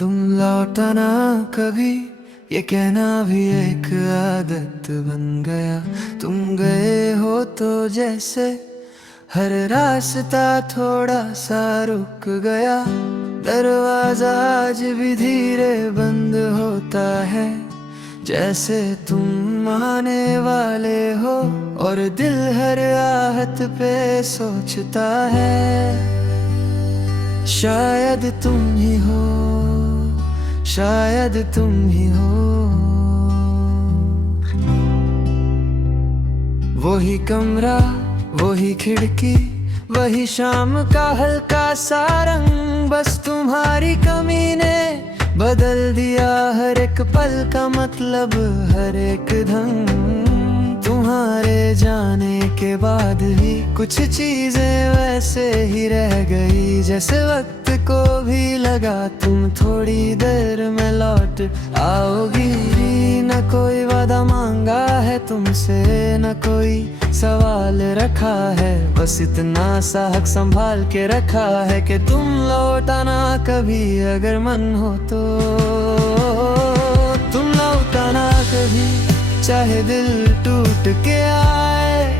तुम लौटाना कभी, ये कहना भी एक आदत बन गया। तुम गए हो तो जैसे हर रास्ता थोड़ा सा रुक गया। दरवाजा आज भी धीरे बंद होता है, जैसे तुम आने वाले हो। और दिल हर आहट पे सोचता है, शायद तुम ही हो, शायद तुम ही हो। वही कमरा, वही खिड़की, वही शाम का हल्का सा रंग। बस तुम्हारी कमी ने बदल दिया हर एक पल का मतलब, हर एक ढंग। तुम्हारे जाने के बाद भी कुछ चीजें वैसे ही रह गई, जैसे वक्त को भी लगा तुम थोड़ी देर में लौट आओगी। न कोई वादा मांगा है तुमसे, न कोई सवाल रखा है, बस इतना सा हक संभाल के रखा है कि तुम लौट आना कभी अगर मन हो तो। तुम लौट आना कभी, चाहे दिल टूट के आए।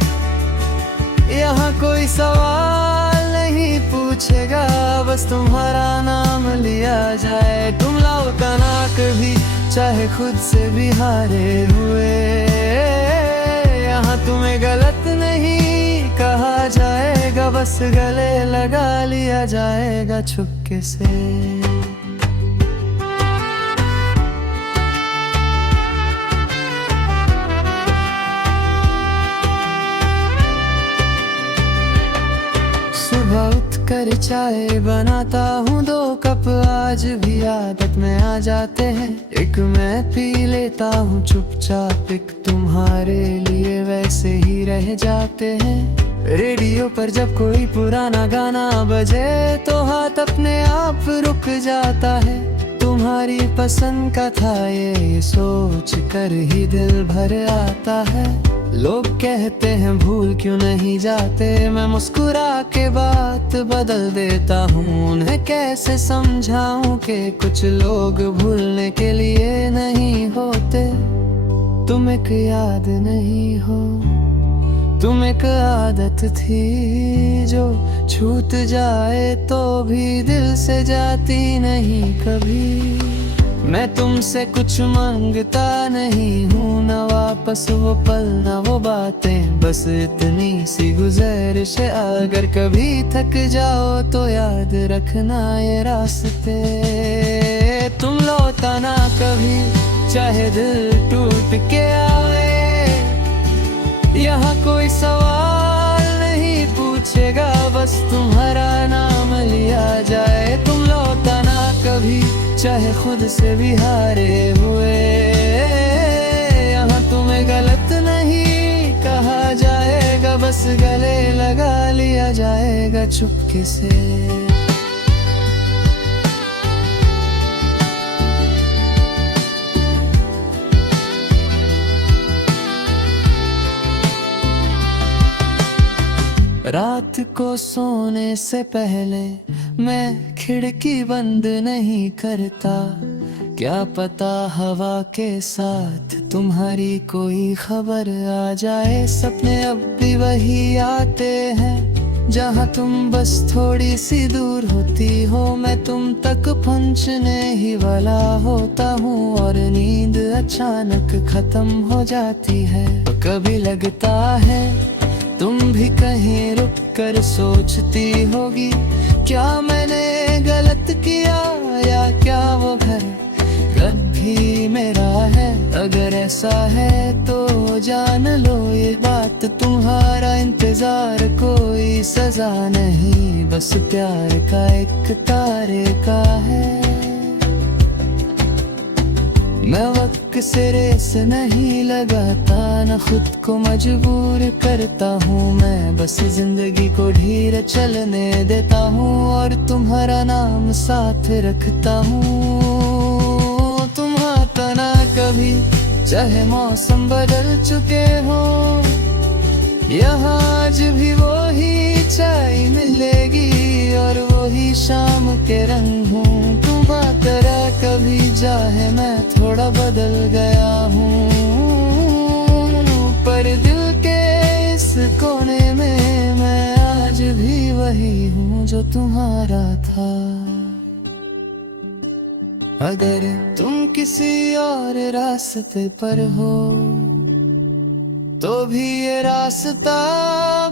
यहाँ कोई सवाल नहीं पूछेगा, बस तुम्हारा नाम लिया जाए। तुम लौट आना कभी, चाहे खुद से भी हारे हुए। यहाँ तुम्हें गलत नहीं कहा जाएगा, बस गले लगा लिया जाएगा छुपके से। सुबह उठकर चाय बनाता हूँ 2 कप, आज भी आदत में आ जाते हैं। एक मैं पी लेता हूँ चुपचाप, एक तुम्हारे लिए वैसे ही रह जाते हैं। रेडियो पर जब कोई पुराना गाना बजे तो हाथ अपने आप रुक जाता है। तुम्हारी पसंद का था ये सोच कर ही दिल भर आता है। लोग कहते हैं भूल क्यों नहीं जाते, मैं मुस्कुरा के बात बदल देता हूँ। उन्हें कैसे समझाऊं कि कुछ लोग भूलने के लिए नहीं होते। तुम एक याद नहीं हो, तुम एक आदत थी जो छूट जाए तो भी दिल से जाती नहीं कभी। मैं तुमसे कुछ मांगता नहीं हूँ, न वापस वो पल न वो बातें, बस इतनी सी गुज़ारिश है। अगर कभी थक जाओ तो याद रखना ये रास्ते। तुम लौट आना कभी, चाहे दिल टूट के आए। यहाँ कोई सवाल नहीं पूछेगा, बस तुम्हारा नाम लिया जाए। तुम लौट आना कभी, चाहे खुद से भी हारे हुए। यहाँ तुम्हें गलत नहीं कहा जाएगा, बस गले लगा लिया जाएगा चुपके से। रात को सोने से पहले मैं खिड़की बंद नहीं करता, क्या पता हवा के साथ तुम्हारी कोई खबर आ जाए। सपने अब भी वही आते हैं, जहाँ तुम बस थोड़ी सी दूर होती हो। मैं तुम तक पहुँचने ही वाला होता हूँ और नींद अचानक खत्म हो जाती है। कभी लगता है तुम भी कहीं रुक कर सोचती होगी, क्या मैंने गलत किया या क्या वो घर कभी मेरा है। अगर ऐसा है तो जान लो ये बात, तुम्हारा इंतजार कोई सजा नहीं, बस प्यार का एक तारे का है। मैं वक्त से रेस नहीं लगाता, न खुद को मजबूर करता हूँ। मैं बस जिंदगी को धीरे चलने देता हूँ और तुम्हारा नाम साथ रखता हूँ। तुम आता ना कभी, चाहे मौसम बदल चुके हो। यहाँ आज भी वही चाय मिलेगी और वही शाम के रंग हूँ। तुम वफा करा कभी चाहे मैं थोड़ा बदल गया हूँ, पर दिल के इस कोने में मैं आज भी वही हूँ जो तुम्हारा था। अगर तुम किसी और रास्ते पर हो तो भी ये रास्ता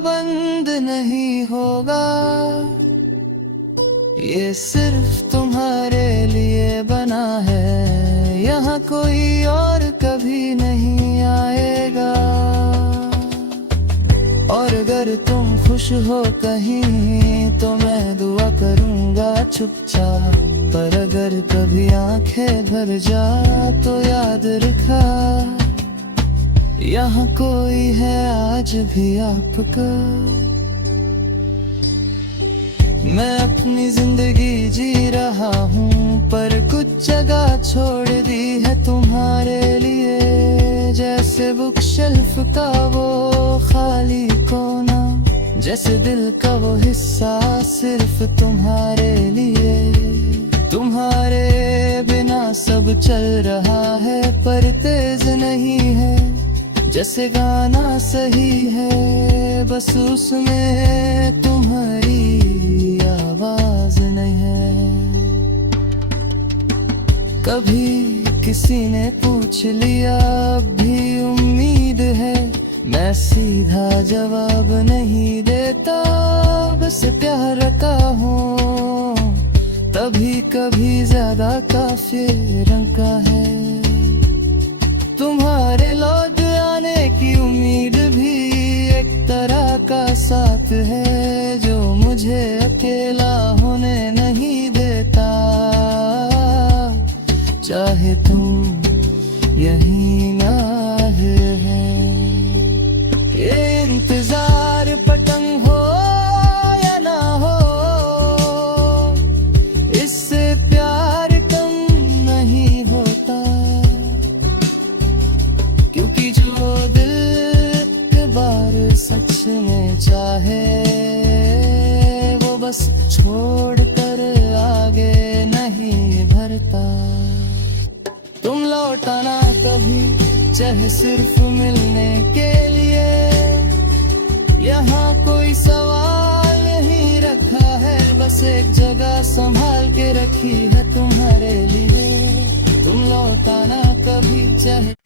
बंद नहीं होगा, ये सिर्फ तुम्हारे लिए बना है, यहाँ कोई और कभी नहीं आएगा। और अगर तुम खुश हो कहीं तो मैं दुआ करूँगा चुपचाप, पर अगर कभी आंखें भर जा तो याद रखा यहाँ कोई है आज भी आपका। मैं अपनी जिंदगी जी रहा हूँ पर कुछ जगह छोड़ दी है तुम्हारे लिए, जैसे बुक शेल्फ का वो खाली कोना, जैसे दिल का वो हिस्सा सिर्फ तुम्हारे लिए। तुम्हारे बिना सब चल रहा है पर तेज नहीं है, जैसे गाना सही है बस उसमें तुम्हारी आवाज नहीं है। कभी किसी ने पूछ लिया अब भी उम्मीद है, मैं सीधा जवाब नहीं देता, बस प्यार का हूँ तभी कभी ज्यादा काफी रंग का है। तुम्हारे लौट आने की उम्मीद भी एक तरह का साथ है जो मुझे अकेला होने नहीं देता, चाहे तुम यहीं ना है। ये इंतजार पतंग हो या ना हो, इससे प्यार कम नहीं होता, क्योंकि जो दिल एक बार सच में चाहे वो बस छोड़ कर आगे नहीं भरता। तुम लौटाना कभी चाहे सिर्फ मिलने के लिए, यहाँ कोई सवाल नहीं रखा है, बस एक जगह संभाल के रखी है तुम्हारे लिए। तुम लौटाना कभी चाहे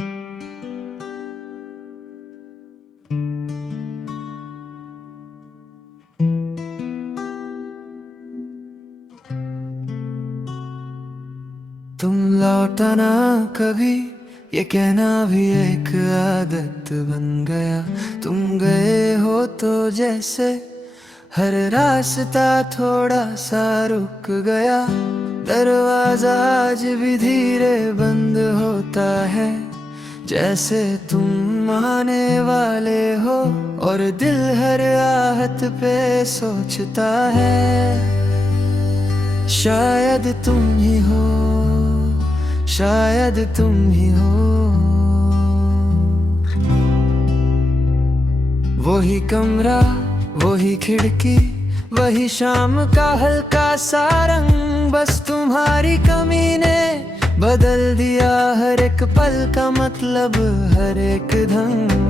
तुम लौटाना कभी, ये कहना भी एक आदत बन गया। तुम गए हो तो जैसे हर रास्ता थोड़ा सा रुक गया, दरवाजा आज भी धीरे बंद होता है, जैसे तुम आने वाले हो और दिल हर आहट पे सोचता है शायद तुम ही हो, शायद तुम ही हो। वही कमरा, वही खिड़की, वही शाम का हल्का सा रंग, बस तुम्हारी कमी ने बदल दिया हर एक पल का मतलब, हर एक ढंग।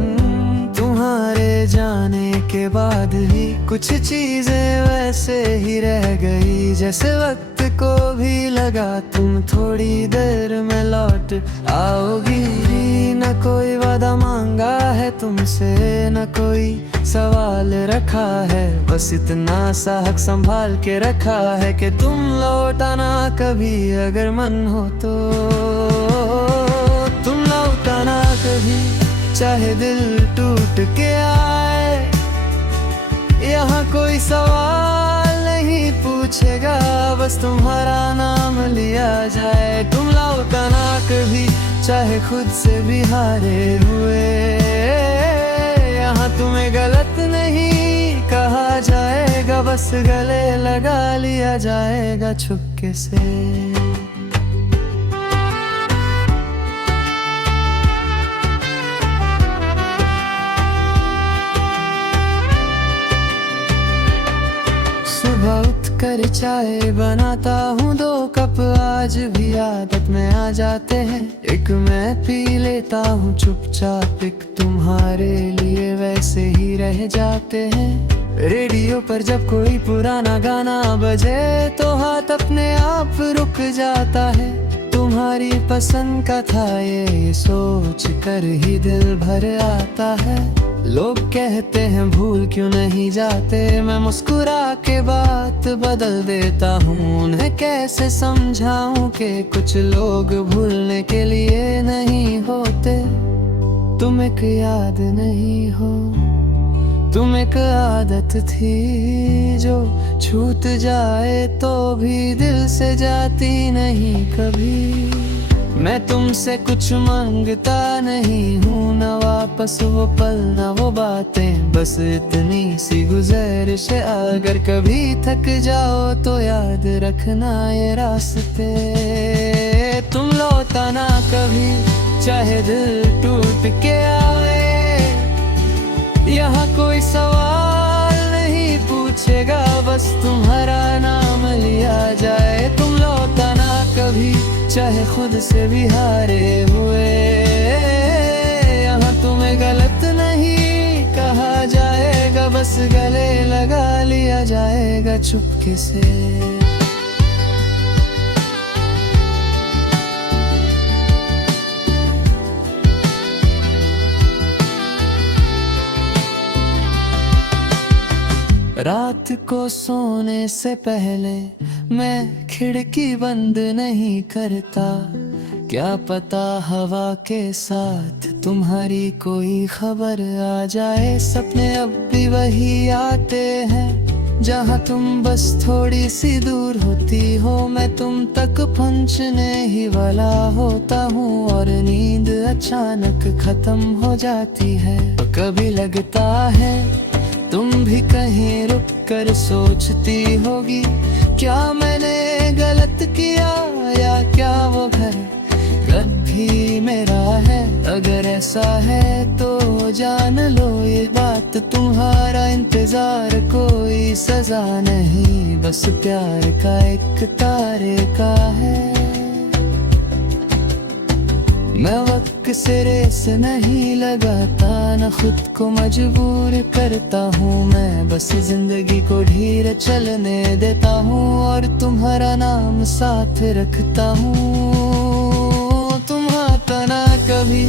तुम्हारे जाने के बाद ही कुछ चीजें वैसे ही रह गई, जैसे वक्त को भी लगा तुम थोड़ी देर में लौट आओगी। न कोई वादा मांगा है तुमसे, न कोई सवाल रखा है, बस इतना सा हक संभाल के रखा है कि तुम लौटाना कभी अगर मन हो तो। तुम लौटाना कभी चाहे दिल टूट के आए, यहाँ कोई सवाल नहीं पूछेगा, बस तुम्हारा नाम लिया जाए। तुम लौटाना कभी चाहे खुद से भी हारे हुए, यहाँ तुम्हें गलत नहीं कहा जाएगा, बस गले लगा लिया जाएगा छुपके से। मिलकर चाय बनाता हूँ 2 कप, आज भी आदत में आ जाते हैं। एक मैं पी लेता हूँ चुपचाप, एक तुम्हारे लिए वैसे ही रह जाते हैं। रेडियो पर जब कोई पुराना गाना बजे तो हाथ अपने आप रुक जाता है। तुम्हारी पसंद का था ये सोच कर ही दिल भर आता है। लोग कहते हैं भूल क्यों नहीं जाते, मैं मुस्कुरा के बात बदल देता हूँ। उन्हें कैसे समझाऊं कि कुछ लोग भूलने के लिए नहीं होते। तुम एक याद नहीं हो, तुम एक आदत थी जो छूट जाए तो भी दिल से जाती नहीं कभी। मैं तुमसे कुछ मांगता नहीं हूँ, न वापस वो पल न वो बातें, बस इतनी सी गुज़ारिश है। अगर कभी थक जाओ तो याद रखना ये रास्ते। तुम लौटा ना कभी, चाहे दिल टूट के आए। यहाँ कोई सवाल नहीं पूछेगा, बस तुम्हारा नाम लिया जाए। तुम लौटा ना कभी, चाहे खुद से भी हारे हुए। यहाँ तुम्हें गलत नहीं कहा जाएगा, बस गले लगा लिया जाएगा चुपके से। रात को सोने से पहले मैं खिड़की बंद नहीं करता, क्या पता हवा के साथ तुम्हारी कोई खबर आ जाए। सपने अब भी वही आते हैं जहाँ तुम बस थोड़ी सी दूर होती हो। मैं तुम तक पहुँचने ही वाला होता हूँ और नींद अचानक खत्म हो जाती है। कभी लगता है तुम भी कहीं रुक कर सोचती होगी, क्या मैंने गलत किया या क्या वो घर कभी मेरा है। अगर ऐसा है तो जान लो ये बात, तुम्हारा इंतजार कोई सजा नहीं, बस प्यार का एक तारे का है। मैं वक्त से रेस नहीं लगाता, न खुद को मजबूर करता हूँ। मैं बस जिंदगी को धीरे चलने देता हूँ और तुम्हारा नाम साथ रखता हूँ। तुम आता ना कभी,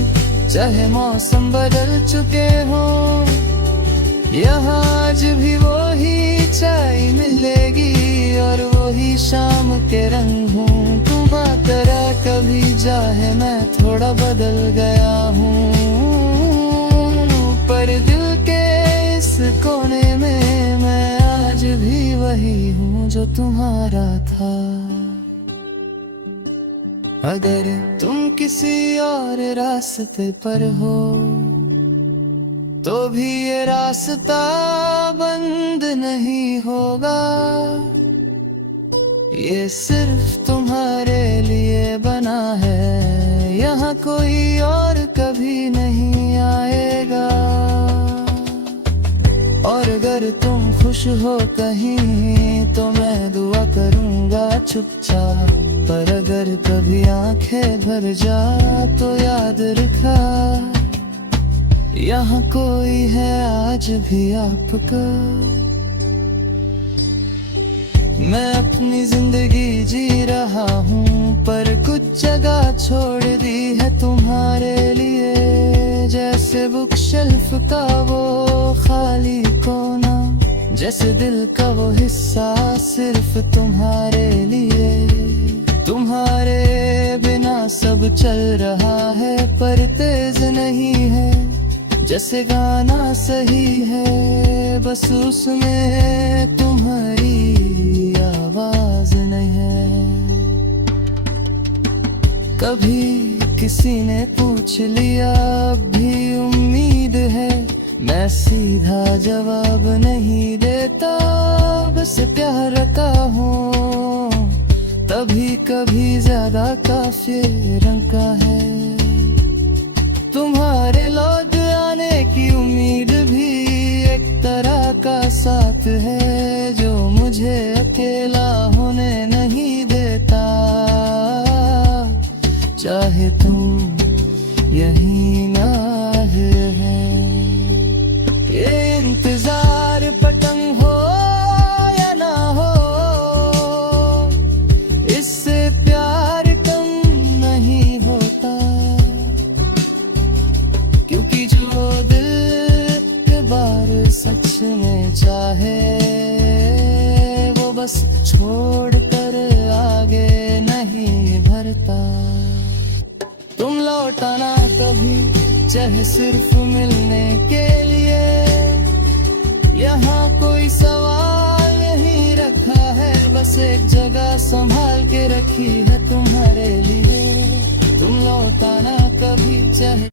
चाहे मौसम बदल चुके हो। यहाँ आज भी वही चाय मिलेगी और वही शाम के रंग हूँ। तुम आता कभी, चाहे मैं थोड़ा बदल गया हूँ, पर दिल के इस कोने में मैं आज भी वही हूँ जो तुम्हारा था। अगर तुम किसी और रास्ते पर हो तो भी ये रास्ता बंद नहीं होगा। ये सिर्फ तुम्हारे लिए बना है, यहाँ कोई और कभी नहीं आएगा। और अगर तुम खुश हो कहीं तो मैं दुआ करूँगा चुपचाप, पर अगर कभी आंखें भर जा तो याद रखा, यहाँ कोई है आज भी आपका। मैं अपनी जिंदगी जी रहा हूँ, पर कुछ जगह छोड़ दी है तुम्हारे लिए। जैसे बुक शेल्फ का वो खाली कोना, जैसे दिल का वो हिस्सा सिर्फ तुम्हारे लिए। तुम्हारे बिना सब चल रहा है पर तेज नहीं है, जैसे गाना सही है बस उसमें तुम्हारी आवाज नहीं है। कभी किसी ने पूछ लिया अब भी उम्मीद है, मैं सीधा जवाब नहीं देता, बस प्यार का हूँ तभी कभी ज्यादा काफी रंग का है। तुम्हारे लौट आने की उम्मीद भी एक तरह का साथ है जो मुझे अकेला क्योंकि जो दिल के बार सच में चाहे वो बस छोड़ कर आगे नहीं भरता। तुम लौटाना कभी, चाहे सिर्फ मिलने के लिए। यहाँ कोई सवाल नहीं रखा है, बस एक जगह संभाल के रखी है तुम्हारे लिए। तुम लौटाना कभी, चाहे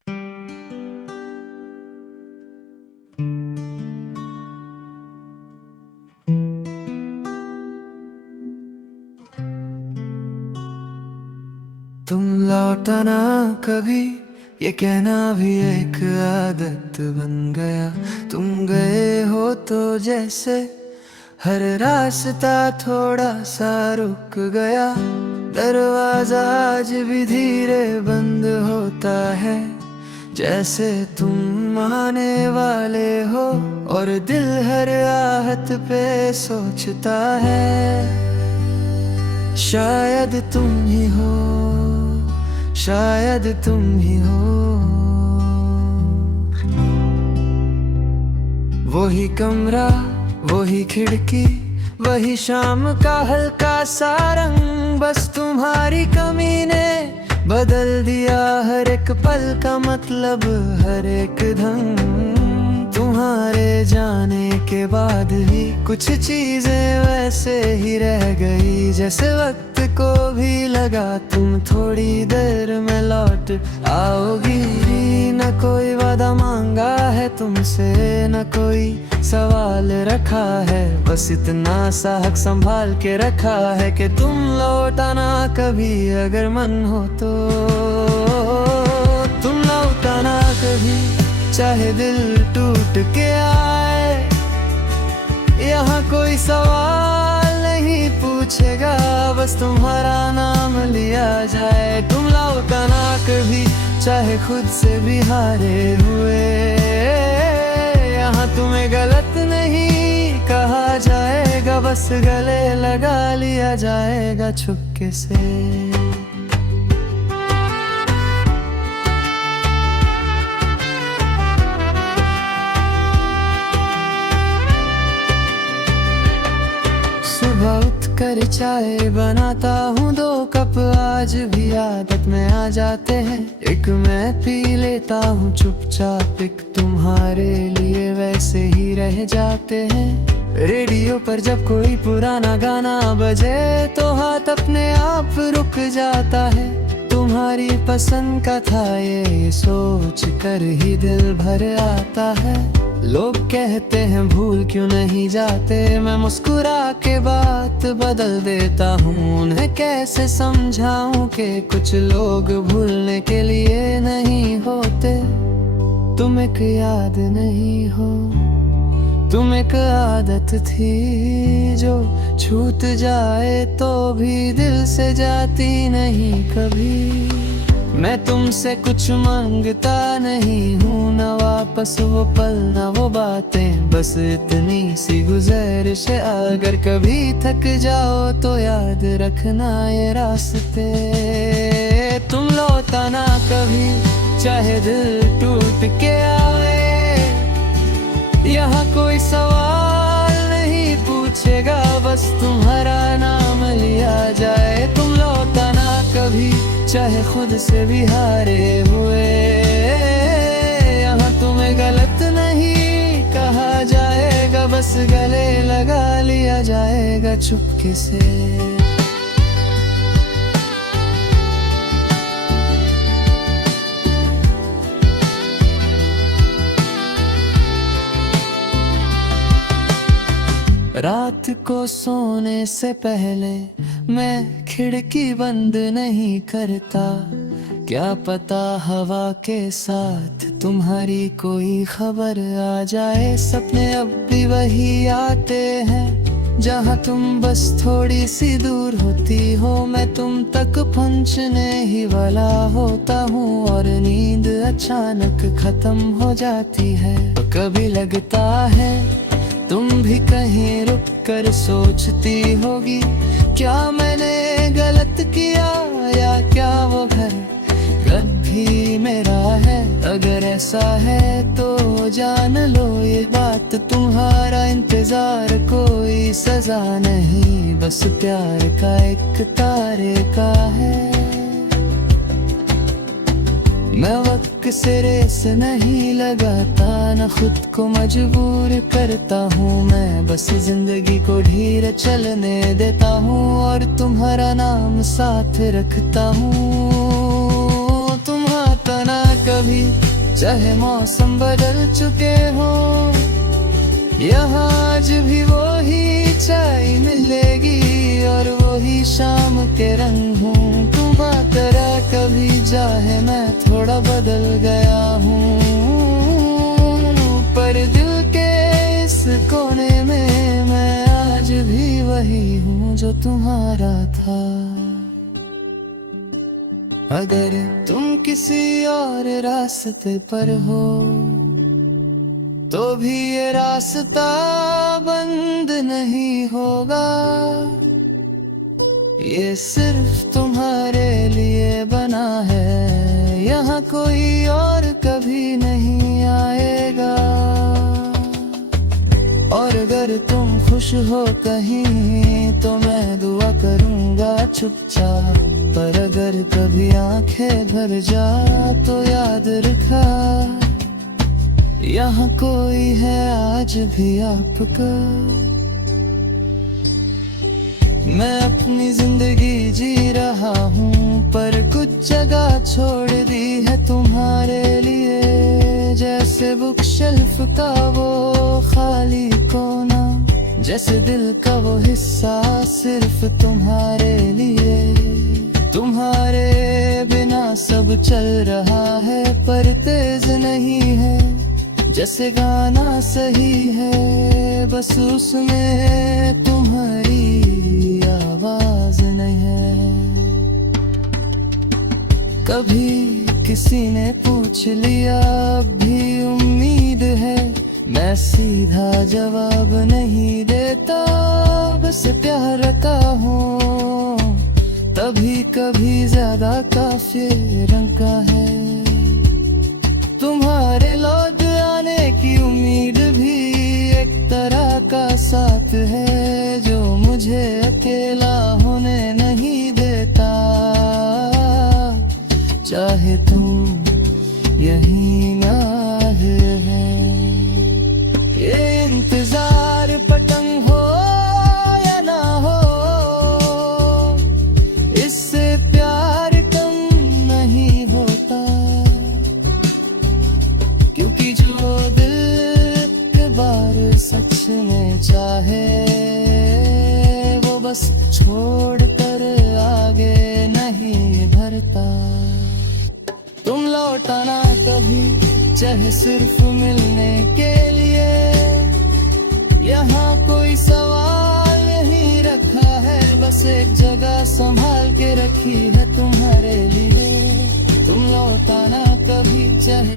तुम लौटाना कभी, ये कहना भी एक आदत बन गया। तुम गए हो तो जैसे हर रास्ता थोड़ा सा रुक गया। दरवाजा आज भी धीरे बंद होता है, जैसे तुम आने वाले हो। और दिल हर आहट पे सोचता है, शायद तुम ही हो, शायद तुम ही हो। वही कमरा, वही खिड़की, वही शाम का हल्का सा रंग। बस तुम्हारी कमी ने बदल दिया हर एक पल का मतलब, हर एक ढंग। तुम्हारे जाने के बाद भी कुछ चीजें वैसे ही रह गई, जैसे वक्त को भी लगा तुम थोड़ी देर में लौट आओगी। न कोई वादा मांगा है तुमसे, न कोई सवाल रखा है, बस इतना सा हक संभाल के रखा है कि तुम लौटाना कभी, अगर मन हो तो। तुम लौटाना कभी, चाहे दिल टूट के आए। यहाँ कोई सवाल नहीं पूछेगा, बस तुम्हारा नाम लिया जाए। तुम लौटाना कभी, चाहे खुद से भी हारे हुए। यहाँ तुम्हें गलत नहीं कहा जाएगा, बस गले लगा लिया जाएगा छुपके से। सुबह उठकर चाय बनाता हूँ 2 कप, आज भी आदत में आ जाते हैं। एक मैं पी लेता हूँ चुपचाप, एक तुम्हारे लिए वैसे ही रह जाते हैं। रेडियो पर जब कोई पुराना गाना बजे तो हाथ अपने आप रुक जाता है। तुम्हारी पसंद का था ये सोच कर ही दिल भर आता है। लोग कहते हैं भूल क्यों नहीं जाते, मैं मुस्कुरा के बात बदल देता हूँ। उन्हें कैसे समझाऊं कि कुछ लोग भूलने के लिए नहीं होते। तुम एक याद नहीं हो, तुम एक आदत थी जो छूट जाए तो भी दिल से जाती नहीं कभी। मैं तुमसे कुछ मांगता नहीं हूँ, न वापस वो पल न वो बातें, बस इतनी सी गुज़ारिश है। अगर कभी थक जाओ तो याद रखना ये रास्ते। तुम लौटाना कभी, चाहे दिल टूट के आए। यहाँ कोई सवाल नहीं पूछेगा, बस तुम्हारा नाम लिया जाए। तुम लौटाना कभी, चाहे खुद से भी हारे हुए। यहाँ तुम्हें गलत नहीं कहा जाएगा, बस गले लगा लिया जाएगा चुपके से। रात को सोने से पहले मैं खिड़की बंद नहीं करता। क्या पता हवा के साथ तुम्हारी कोई खबर आ जाए। सपने अब भी वही आते हैं जहाँ तुम बस थोड़ी सी दूर होती हो। मैं तुम तक पहुँचने ही वाला होता हूँ और नींद अचानक खत्म हो जाती है। कभी लगता है तुम भी कहीं रुक कर सोचती होगी, क्या मैंने गलत किया या क्या वो घर कभी मेरा है। अगर ऐसा है तो जान लो ये बात, तुम्हारा इंतजार कोई सजा नहीं, बस प्यार का एक तारे का है। मैं वक्त से रेस नहीं लगाता, न खुद को मजबूर करता हूँ, मैं बस जिंदगी को धीरे चलने देता हूँ और तुम्हारा नाम साथ रखता हूँ। तुम आता ना कभी, चाहे मौसम बदल चुके हो, यहाँ आज भी वही चाय मिलेगी और वही शाम के रंग हूँ। तुम आतरा कभी, चाहे मैं थोड़ा बदल गया हूँ, पर दिल के इस कोने में मैं आज भी वही हूँ जो तुम्हारा था। अगर तुम किसी और रास्ते पर हो तो भी ये रास्ता बंद नहीं होगा, ये सिर्फ तुम्हारे लिए बना है, यहाँ कोई और कभी नहीं आएगा। और अगर तुम खुश हो कहीं तो मैं दुआ करूँगा चुपचाप, पर अगर कभी आंखें भर जा तो याद रखा, यहाँ कोई है आज भी आपका। मैं अपनी जिंदगी जी रहा हूँ, पर कुछ जगह छोड़ दी है तुम्हारे लिए, जैसे बुक शेल्फ का वो खाली कोना, जैसे दिल का वो हिस्सा सिर्फ तुम्हारे लिए। तुम्हारे बिना सब चल रहा है पर तेज नहीं है, जैसे गाना सही है बस उसमें तुम्हारी आवाज नहीं है। कभी किसी ने पूछ लिया अब भी उम्मीद है, मैं सीधा जवाब नहीं देता, बस प्यार का हूँ तभी कभी ज्यादा काफी रंग का है। तुम्हारे लौट आने की उम्मीद भी एक तरह का साथ है, जो मुझे अकेला होने नहीं देता, चाहे तुम यहीं ना है। ये इंतजार पतंग हो या ना हो, इससे प्यार कम नहीं होता, क्योंकि जो दिल के बार सच में चाहे वो बस छोड़ कर आगे नहीं भरता। तुम लौटाना कभी, चाहे सिर्फ मिलने के लिए, यहाँ कोई सवाल नहीं रखा है, बस एक जगह संभाल के रखी है तुम्हारे लिए। तुम लौटाना कभी, चाहे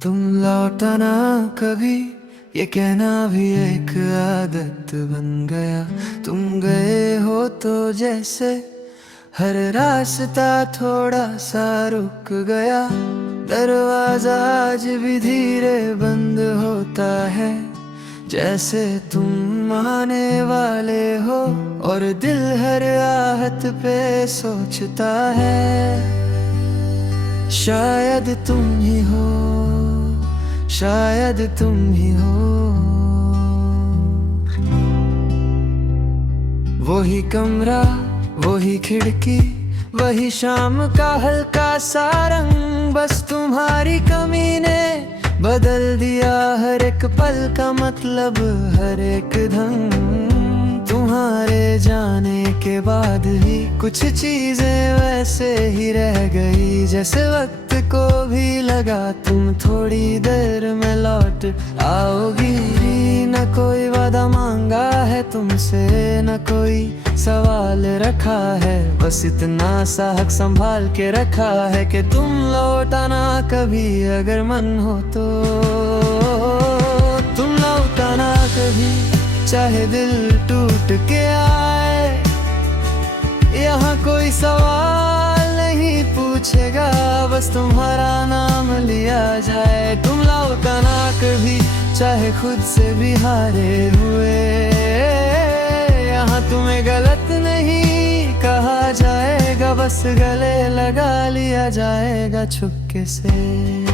तुम लौटाना कभी, ये कहना भी एक आदत बन गया। तुम गए हो तो जैसे हर रास्ता थोड़ा सा रुक गया, दरवाजा आज भी धीरे बंद होता है, जैसे तुम आने वाले हो और दिल हर आहट पे सोचता है, शायद तुम ही हो, शायद तुम ही हो। वही कमरा, वही खिड़की, वही शाम का हल्का सा रंग, बस तुम्हारी कमी ने बदल दिया हर एक पल का मतलब, हर एक ढंग। तुम्हारे जाने के बाद भी कुछ चीजें वैसे ही रह गई, जैसे वक्त को भी लगा तुम थोड़ी देर में लौट आओगी। न कोई वादा मांगा है तुमसे, न कोई सवाल रखा है, बस इतना सा हक संभाल के रखा है कि तुम लौटाना कभी अगर मन हो तो। तुम लौटाना भी, चाहे दिल टूट के आए। यहाँ कोई सवाल नहीं पूछेगा, बस तुम्हारा नाम लिया जाए। तुम लाओ ना कभी, चाहे खुद से भी हारे हुए। यहाँ तुम्हें गलत नहीं कहा जाएगा, बस गले लगा लिया जाएगा छुपके से।